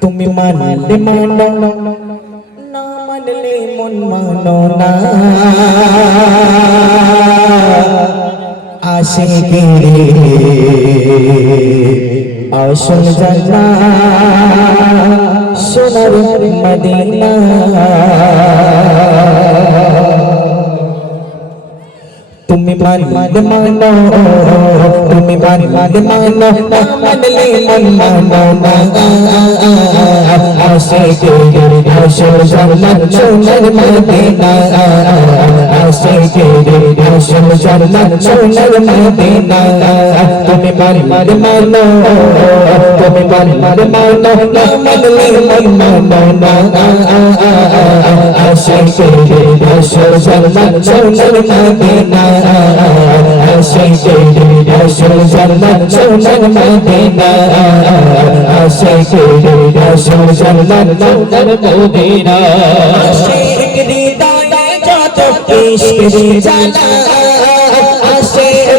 তুমি মানলে মানো, না মানলে মন মানো না। আসে কে আসল জানা সোনার মদিনা। তুমি মান মান মানো তুমি মান মান মানো মানলে মন মানো না আসে কে আসল জানা সোনার মদিনা আসে কে আসল জানা সোনার মদিনা তুমি মান মান মানো তুমি মান মান মানো মানলে মন মানো না আসে কে আসল জানা সোনার মদিনা আসে আসল জানা সোনার মদিনা আসে কে আসল জানা সোনার মদিনা আশিক হৃদয়ে যত ইশক আশিক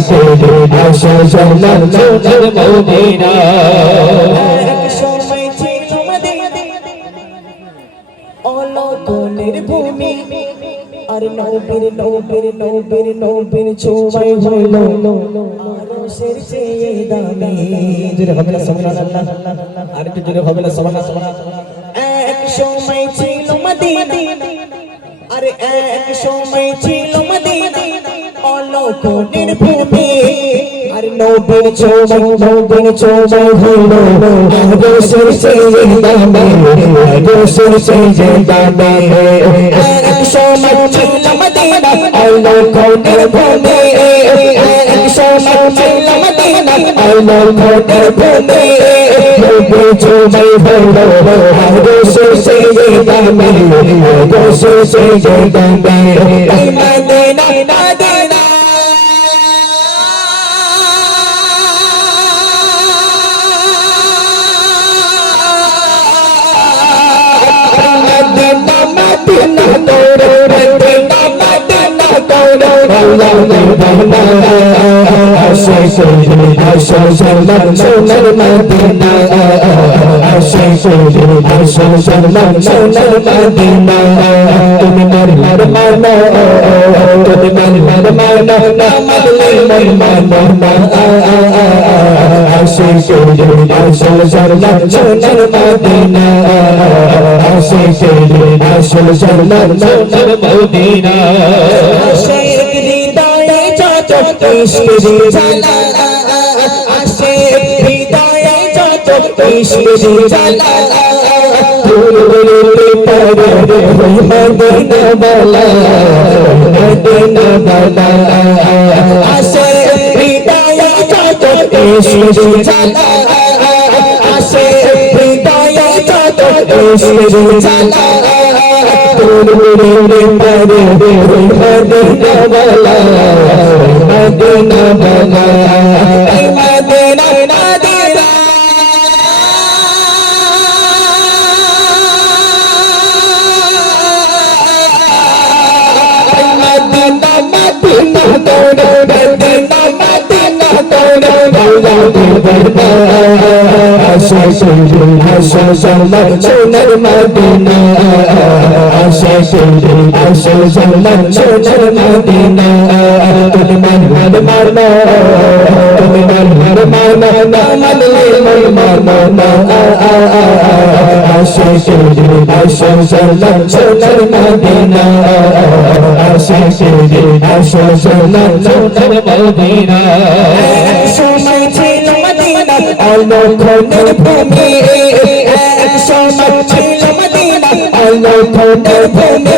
জানা সোনার সোনার মদিনা ভূমি আর নৌবির নৌবির নৌবির নৌবির এক সময় ছিল মদিনা। অলকনের ভূমি আর নৌবির ছোবাই নৌবির ছোবাই হইল। আরশের চেয়ে দামি আরশের চেয়ে দামি এক সময় ছিল মদিনা অলকনের ভূমি। এক সময় ছিল মদিনা অলকনের ভূমি। নৌবির ছোবাই হইল। আরশের চেয়ে দামি আরশের চেয়ে দামি মদিনা মদিনা তুমি মর মর মানো তুমি মর মর মানো না মানলে মন আশা করি আশা জানা সোনার মদিনা আশা করি আশা জানা সোনার মদিনা আশিক হৃদয়ে যত ইশক জানা আশিক হৃদয়ে যত ইশক জানা দূর দূরে পরে মদিনা বালা মদিনা বালা আশিক হৃদয়ে যত ইশক জানা মদিনা বালা মদিনা বালা সোনার মদিনা সোনার মদিনা তুমি মান মান মানো তুমি মান মান মানো না মানলে মন মানো না আশিকের আসল জান্নাত সোনার মদিনা আশিকের সোনার মদিনা মদিনা খনের ভূমি এক সময় ছিল মদিনা খনের ভূমি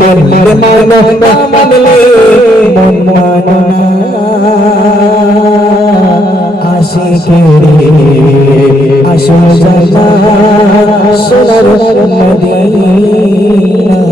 মন তুমি মন মানো মন আশিকেরে আসল জান্নাত সোনার মদিনা